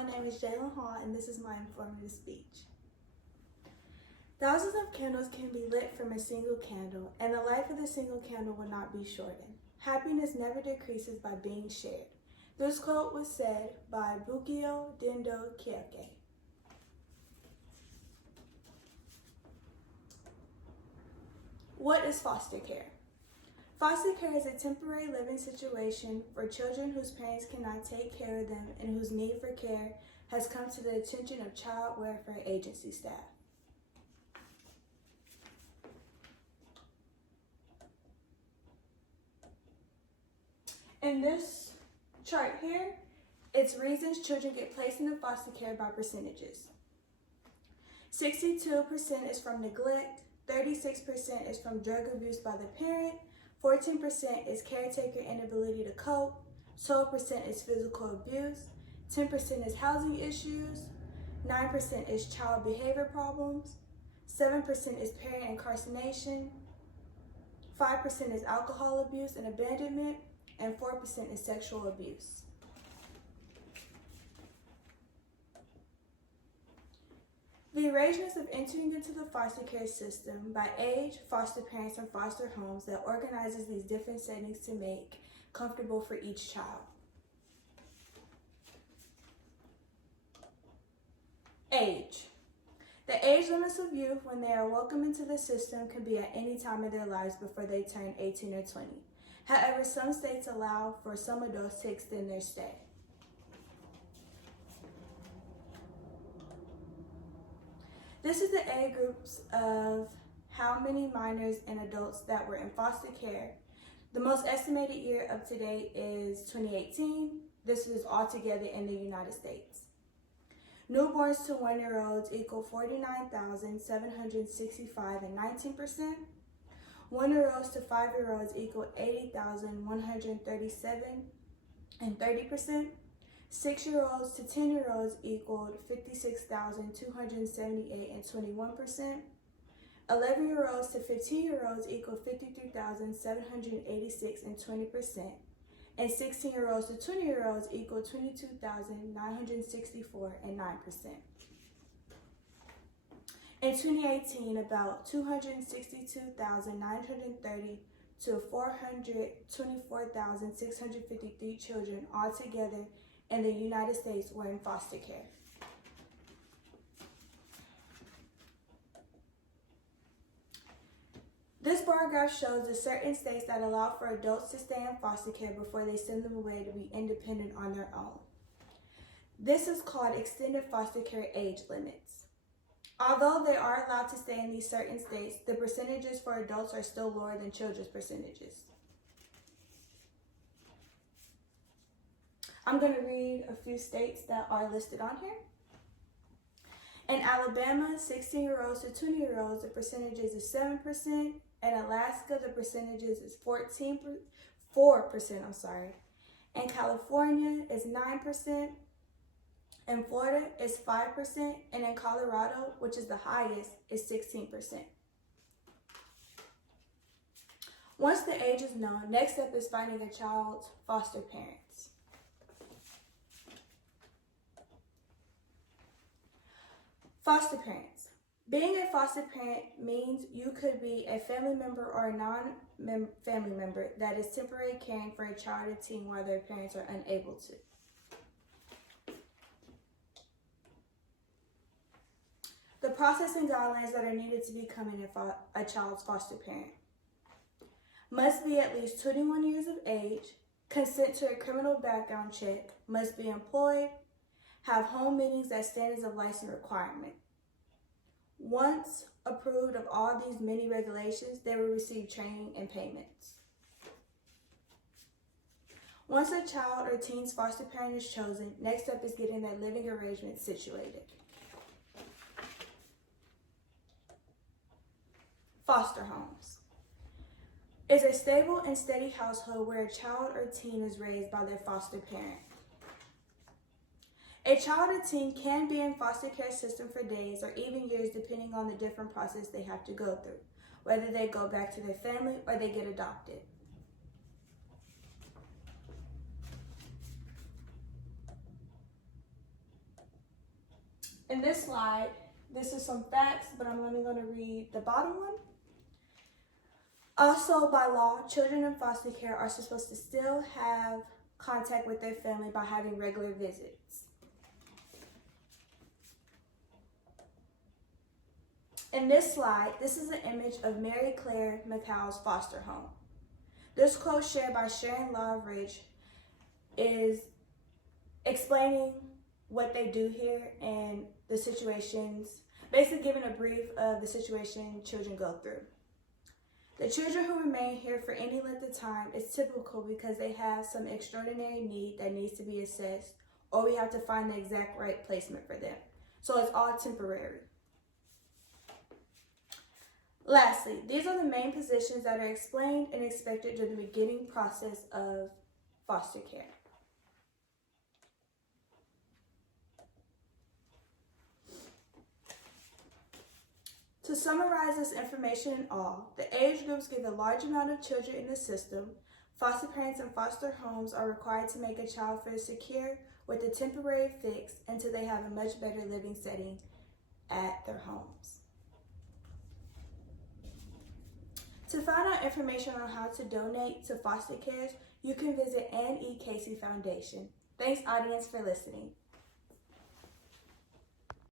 My name is Jalyn Hall, and this is my informative speech. Thousands of candles can be lit from a single candle, and the life of the single candle will not be shortened. Happiness never decreases by being shared. This quote was said by Bukio Dendo Kieke. What is foster care? Foster care is a temporary living situation for children whose parents cannot take care of them and whose need for care has come to the attention of child welfare agency staff. In this chart here, it's reasons children get placed into foster care by percentages. 62% is from neglect, 36% is from drug abuse by the parent, 14% is caretaker inability to cope, 12% is physical abuse, 10% is housing issues, 9% is child behavior problems, 7% is parent incarceration, 5% is alcohol abuse and abandonment, and 4% is sexual abuse. The arrangements of entering into the foster care system by age, foster parents, and foster homes that organizes these different settings to make comfortable for each child. Age. The age limits of youth when they are welcome into the system can be at any time of their lives before they turn 18 or 20. However, some states allow for some adults to extend their stay. This is the age groups of how many minors and adults that were in foster care. The most estimated year up to date is 2018. This is altogether in the United States. Newborns to 1-year-olds equal 49,765 and 19%. 1-year-olds to 5-year-olds equal 80,137 and 30%. 6-year-olds to 10-year-olds equaled 56,278 and 21%. 11-year-olds to 15-year-olds equaled 53,786 and 20%. And 16-year-olds to 20-year-olds equaled 22,964 and 9%. In 2018, about 262,930 to 424,653 children altogether in the United States were in foster care. This bar graph shows the certain states that allow for adults to stay in foster care before they send them away to be independent on their own. This is called extended foster care age limits. Although they are allowed to stay in these certain states, the percentages for adults are still lower than children's percentages. I'm going to read a few states that are listed on here. In Alabama, 16-year-olds to 20-year-olds, the percentages is 7%. In Alaska, the percentages is 4%. In California, is 9%. In Florida, is 5%. And in Colorado, which is the highest, is 16%. Once the age is known, next step is finding a child's foster parents. Foster parents. Being a foster parent means you could be a family member or a non-family member that is temporarily caring for a child or teen while their parents are unable to. The process and guidelines that are needed to becoming a child's foster parent. Must be at least 21 years of age, consent to a criminal background check, must be employed, have home meetings as standards of license requirement. Once approved of all these many regulations, they will receive training and payments. Once a child or teen's foster parent is chosen, next up is getting their living arrangement situated. Foster homes is a stable and steady household where a child or teen is raised by their foster parent. A child or teen can be in foster care system for days or even years depending on the different process they have to go through, whether they go back to their family or they get adopted. In this slide, this is some facts, but I'm only going to read the bottom one. Also, by law, children in foster care are supposed to still have contact with their family by having regular visits. In this slide, this is an image of Mary Claire McCall's foster home. This quote shared by Sharon Law Ridge is explaining what they do here and the situations, basically giving a brief of the situation children go through. The children who remain here for any length of time is typical because they have some extraordinary need that needs to be assessed, or we have to find the exact right placement for them. So it's all temporary. Lastly, these are the main positions that are explained and expected during the beginning process of foster care. To summarize this information in all, the age groups give a large amount of children in the system. Foster parents and foster homes are required to make a child feel secure with a temporary fix until they have a much better living setting at their homes. To find out information on how to donate to foster care, you can visit Ann E. Casey Foundation. Thanks, audience, for listening.